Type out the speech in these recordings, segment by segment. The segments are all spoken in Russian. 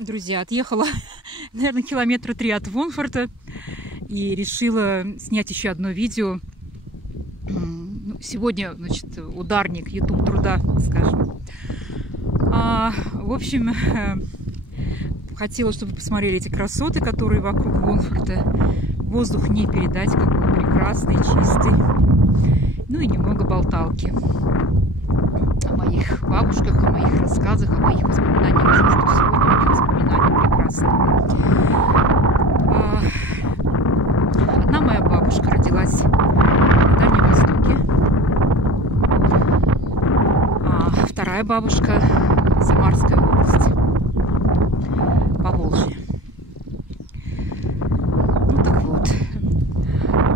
Друзья, отъехала, наверное, километра 3 от Вонфорта и решила снять еще одно видео. Сегодня, значит, ударник YouTube труда, скажем. В общем, хотела, чтобы вы посмотрели эти красоты, которые вокруг Вонфорта. Воздух не передать, какой прекрасный, чистый. Ну и немного болталки о моих бабушках, о моих рассказах, о моих воспоминаниях. Сегодня воспоминания прекрасные. Одна моя бабушка родилась на Дальнем Востоке, а вторая бабушка в Самарской области, Поволжье. Ну так вот,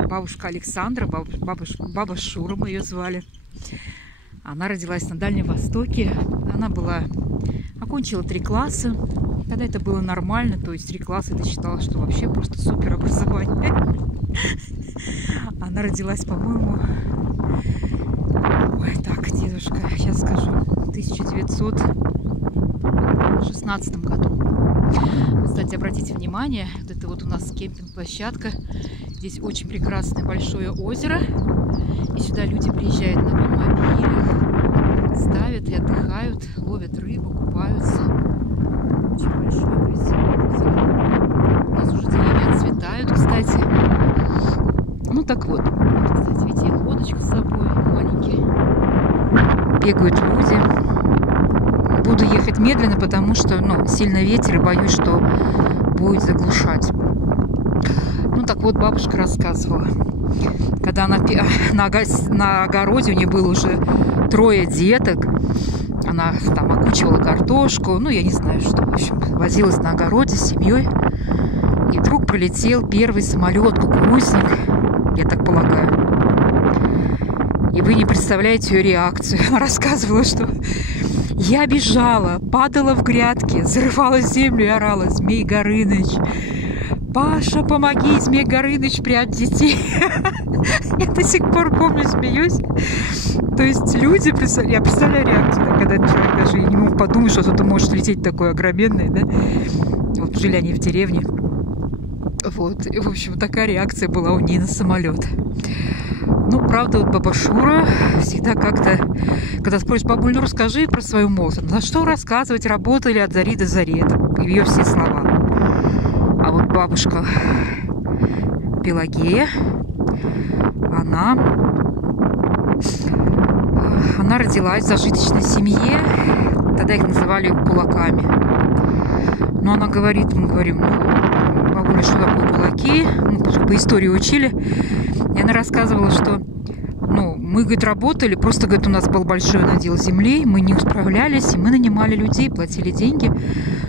бабушка Александра, баба Шура мы ее звали. Она родилась на Дальнем Востоке. Она окончила 3 класса. Тогда это было нормально. То есть 3 класса это считалось, что вообще просто супер образование. Она родилась, по-моему... Ой, так, дедушка, сейчас скажу. В 1916 году. Кстати, обратите внимание, вот это вот у нас кемпинг-площадка. Здесь очень прекрасное большое озеро. И сюда люди приезжают на автомобилях, ставят и отдыхают, ловят рыбу, купаются. Очень большое, красивое озеро. У нас уже деревья отцветают, кстати. Ну так вот. Кстати, видите, лодочка с собой, маленькие. Бегают люди. Буду ехать медленно, потому что сильный ветер и боюсь, что будет заглушать. Ну так вот, бабушка рассказывала. Когда она на огороде, у нее было уже 3 деток, она там окучивала картошку, я не знаю что, в общем, возилась на огороде с семьей, и вдруг прилетел первый самолет, кукурузник, я так полагаю. И вы не представляете ее реакцию. Она рассказывала, что я бежала, падала в грядки, зарывала землю и орала: Змей Горыныч, Паша, помоги, Змей Горыныч, прячь детей. Я до сих пор помню, смеюсь. То есть люди, я представляю реакцию, когда человек даже и не мог подумать, что кто-то может лететь такой огроменный, да? Вот жили они в деревне. Вот, и, в общем, такая реакция была у нее на самолет. Правда, вот баба Шура всегда как-то, когда спросишь: бабуль, расскажи про свою молодость. За что рассказывать, работали от зари до зари. Это ее все слова. А вот бабушка Пелагея, она родилась в зажиточной семье. Тогда их называли кулаками. Но она говорит, мы говорим: бабуля, что такое кулаки? По истории учили. И она рассказывала, что мы, говорит, работали, просто, говорит, у нас был большой надел земли, мы не справлялись, и мы нанимали людей, платили деньги,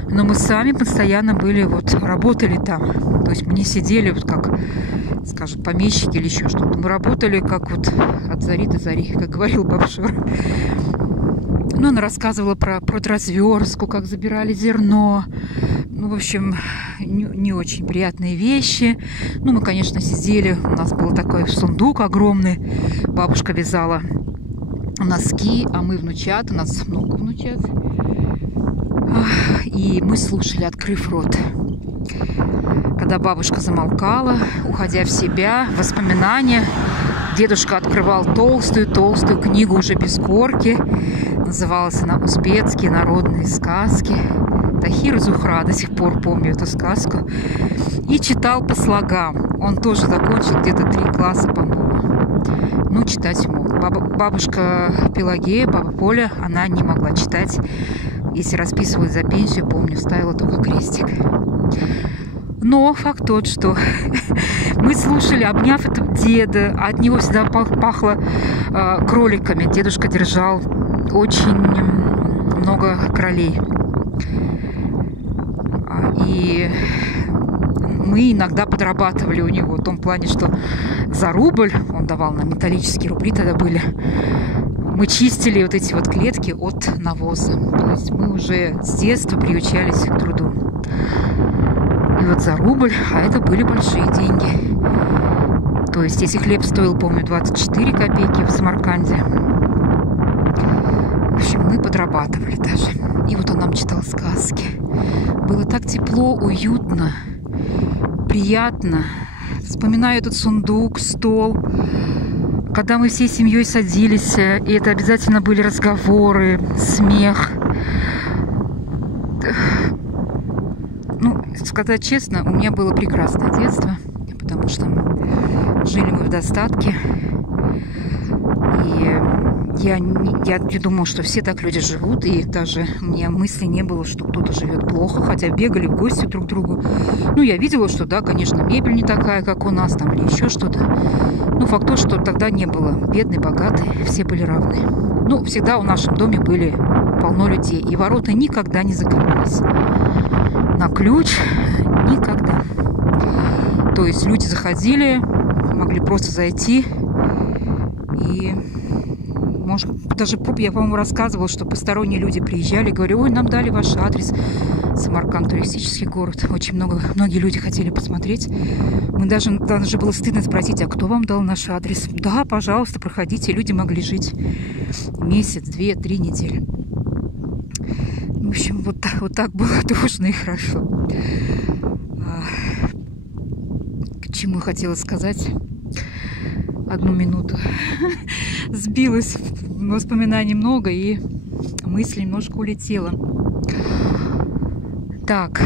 но мы сами постоянно работали там. То есть мы не сидели, как, скажем, помещики или еще что-то. Мы работали как от зари до зари, как говорил баба Шура. Она рассказывала про продразверстку, как забирали зерно. В общем, не очень приятные вещи. Мы, конечно, сидели, у нас был такой сундук огромный. Бабушка вязала носки, а мы внучат, у нас много внучат. И мы слушали, открыв рот. Когда бабушка замолкала, уходя в себя, воспоминания, дедушка открывал толстую книгу уже без корки. Называлась она «Узбекские народные сказки». Тахир Зухра, до сих пор помню эту сказку. И читал по слогам. Он тоже закончил где-то 3 класса, по-моему. Читать мог. Бабушка Пелагея, баба Поля, она не могла читать. Если расписывалась за пенсию, помню, ставила только крестик. Но факт тот, что мы слушали, обняв этого деда. От него всегда пахло кроликами. Дедушка держал очень много кролей. И мы иногда подрабатывали у него в том плане, что за рубль, он давал нам металлические рубли тогда были, мы чистили эти клетки от навоза. То есть мы уже с детства приучались к труду. И за рубль, а это были большие деньги. То есть если хлеб стоил, помню, 24 копейки в Самарканде, в общем, мы подрабатывали даже. И он нам читал сказки. Было так тепло, уютно, приятно. Вспоминаю этот сундук, стол, когда мы всей семьей садились, и это обязательно были разговоры, смех. Ну, сказать честно, у меня было прекрасное детство, потому что жили мы в достатке. И я думала, что все так люди живут, и даже у меня мысли не было, что кто-то живет плохо, хотя бегали в гости друг к другу. Ну, я видела, что да, конечно, мебель не такая, как у нас, там, или еще что-то. Ну, факт то, что тогда не было бедный, богатый, все были равны. Ну, всегда в нашем доме были полно людей, и ворота никогда не закрывались. На ключ никогда. То есть люди заходили, могли просто зайти, и, может, даже я, по-моему, рассказывала, что посторонние люди приезжали, говорили: ой, нам дали ваш адрес. Самарканд — туристический город. Очень многие люди хотели посмотреть. Мы даже было стыдно спросить: а кто вам дал наш адрес? Да, пожалуйста, проходите. Люди могли жить месяц, 2-3 недели. В общем, вот так было дружно и хорошо. К чему хотела сказать? Одну минуту. Сбилась, воспоминаний много, и мысль немножко улетела. Так.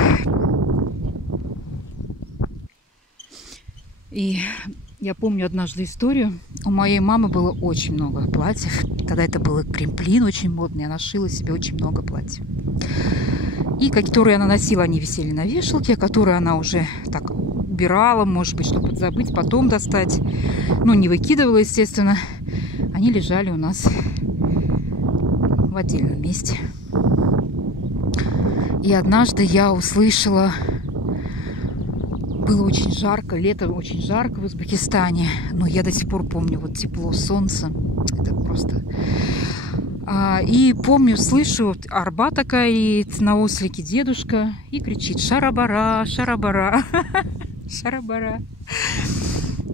И я помню однажды историю. У моей мамы было очень много платьев. Тогда это был кремплин очень модный. Она шила себе очень много платьев. И которые она носила, они висели на вешалке, которые она уже так убирала, может быть, чтобы подзабыть, потом достать. Ну, не выкидывала, естественно. Они лежали у нас в отдельном месте. И однажды я услышала... Было очень жарко, лето очень жарко в Узбекистане. Но я до сих пор помню вот тепло солнца. Это просто... И помню, слышу, арба такая, и на ослике дедушка, и кричит: шарабара, шарабара, шарабара.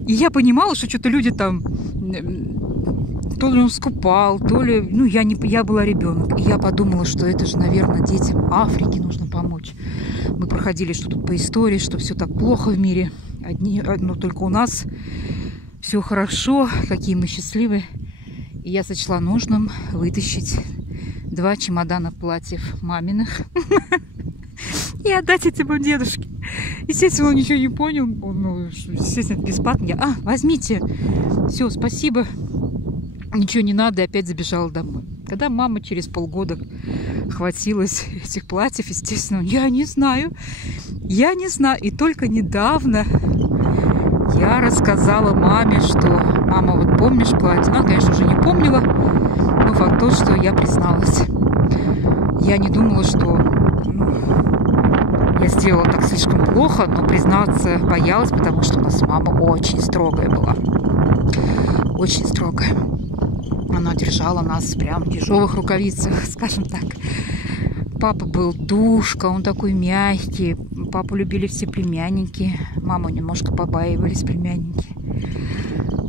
И я понимала, что что-то люди там, то ли он скупал, то ли... Ну, я была ребенок. И я подумала, что это же, наверное, детям Африки нужно помочь. Мы проходили, что тут по истории, что все так плохо в мире. Но только у нас все хорошо, какие мы счастливые. И я сочла нужным вытащить 2 чемодана платьев маминых и отдать этому дедушке. Естественно, он ничего не понял. Ну, естественно, бесплатно. Возьмите. Все, спасибо. Ничего не надо. И опять забежала домой. Когда мама через полгода хватилась этих платьев, естественно, я не знаю. И только недавно я рассказала маме, что: мама, вот помнишь платье? Она, конечно, уже не помнила, но факт тот, что я призналась. Я не думала, что я сделала так слишком плохо, но признаться боялась, потому что у нас мама очень строгая была. Очень строгая. Она держала нас прям в ежовых рукавицах, скажем так. Папа был душка, он такой мягкий. Папу любили все племянники. Маму немножко побаивались племянники.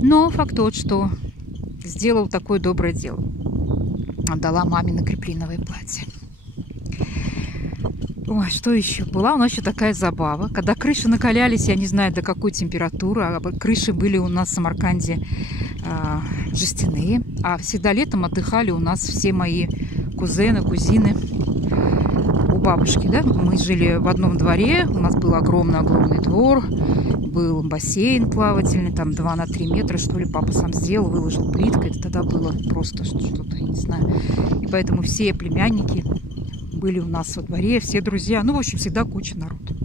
Но факт тот, что сделал такое доброе дело. Отдала маме на креплиновое платье. Ой, что еще? Была у нас еще такая забава. Когда крыши накалялись, я не знаю до какой температуры, а крыши были у нас в Самарканде жестяные. А всегда летом отдыхали у нас все мои кузены, кузины у бабушки, да? Мы жили в одном дворе, у нас был огромный двор, был бассейн плавательный, там 2 на 3 метра, что ли, папа сам сделал, выложил плиткой. Это тогда было просто что-то, я не знаю. И поэтому все племянники были у нас во дворе, все друзья. Ну, в общем, всегда куча народу.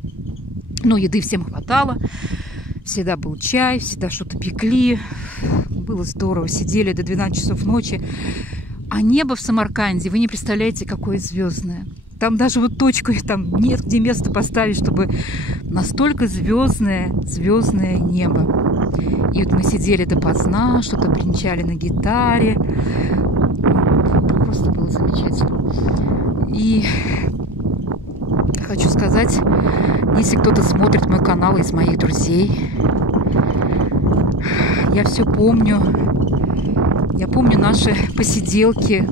Но еды всем хватало. Всегда был чай, всегда что-то пекли. Было здорово. Сидели до 12 часов ночи. А небо в Самарканде, вы не представляете, какое звездное. Там даже вот точку там нет где место поставить, чтобы настолько звездное небо. И вот мы сидели допоздна, что-то бренчали на гитаре. Просто было замечательно. И хочу сказать, если кто-то смотрит мой канал из моих друзей, я все помню. Я помню наши посиделки.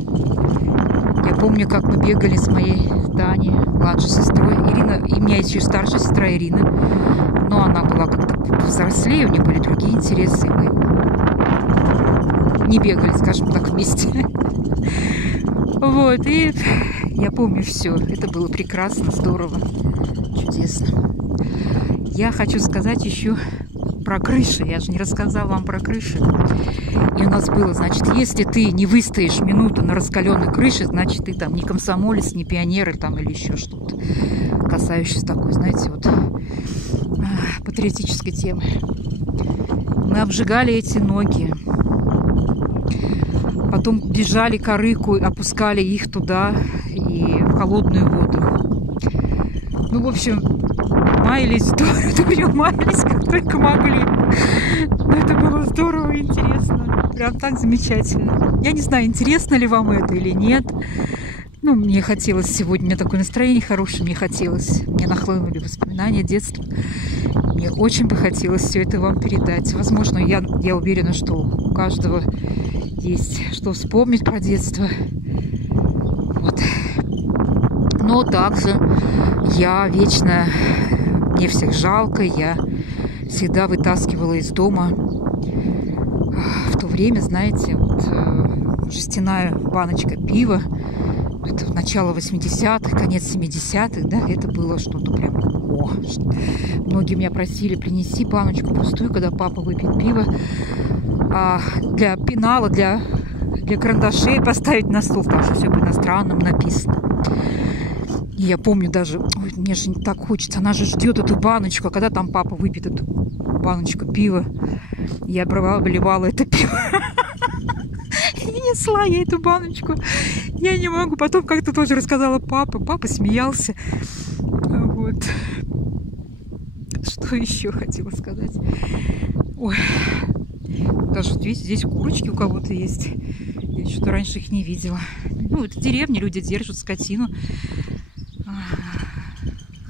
Я помню, как мы бегали с моей Таней, младшей сестрой. Ирина, и у меня есть еще старшая сестра Ирина. Но она была как-то взрослее, у нее были другие интересы. И мы не бегали, скажем так, вместе. Вот, и я помню все. Это было прекрасно, здорово, чудесно. Я хочу сказать еще про крыши. Я же не рассказала вам про крыши. И у нас было, значит, если ты не выстоишь минуту на раскаленной крыше, значит, ты там не комсомолец, не пионер там, или еще что-то, касающееся такой, знаете, вот патриотической темы. Мы обжигали эти ноги. Потом бежали к арыку, опускали их туда и в холодную воду. Ну, в общем, маялись, маялись, как только могли. Но это было здорово и интересно. Прям так замечательно. Я не знаю, интересно ли вам это или нет. Ну, мне хотелось сегодня, у меня такое настроение хорошее, мне хотелось. Мне нахлынули воспоминания детства. Мне очень бы хотелось все это вам передать. Возможно, я уверена, что у каждого есть что вспомнить про детство. Вот. Но также я вечно, мне всех жалко, я всегда вытаскивала из дома. В то время, знаете, вот, жестяная баночка пива, это в начало 80-х, конец 70-х, да, это было что-то прям... О, многие меня просили, принеси баночку пустую, когда папа выпьет пиво, для пенала, для карандашей поставить на стол, потому что все по-иностранному написано. И я помню даже, ой, мне же так хочется, она же ждет эту баночку, а когда там папа выпьет эту баночку пива, я выливала это пиво. И несла я эту баночку. Я не могу. Потом как-то тоже рассказала папа. Папа смеялся. Вот. Что еще хотела сказать? Ой. Даже, видите, здесь курочки у кого-то есть. Я что-то раньше их не видела. Ну, это деревня, люди держат скотину.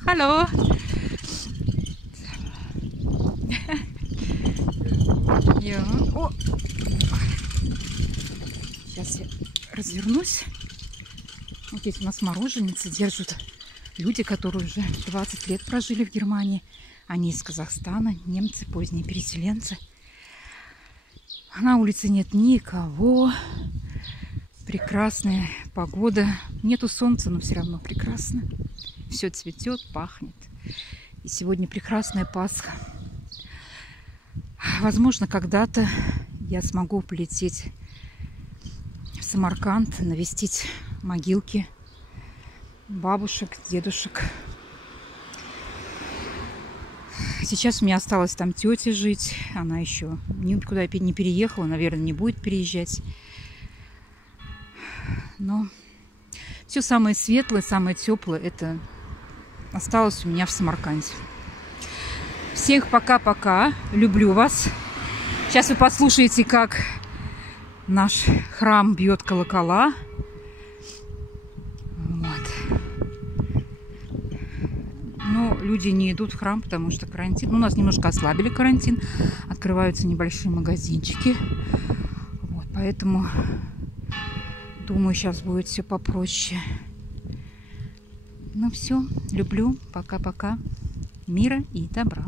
Алло! О! Сейчас я развернусь. Вот здесь у нас мороженицы держат люди, которые уже 20 лет прожили в Германии. Они из Казахстана, немцы, поздние переселенцы. На улице нет никого. Прекрасная погода. Нету солнца, но все равно прекрасно. Все цветет, пахнет. И сегодня прекрасная Пасха. Возможно, когда-то я смогу полететь в Самарканд, навестить могилки бабушек, дедушек. Сейчас у меня осталась там тетя жить. Она еще никуда не переехала, наверное, не будет переезжать. Но все самое светлое, самое теплое, это осталось у меня в Самарканде. Всех пока-пока. Люблю вас. Сейчас вы послушаете, как наш храм бьет колокола. Вот. Но люди не идут в храм, потому что карантин. У нас немножко ослабили карантин. Открываются небольшие магазинчики. Вот, поэтому, думаю, сейчас будет все попроще. Ну все, люблю. Пока-пока. Мира и добра.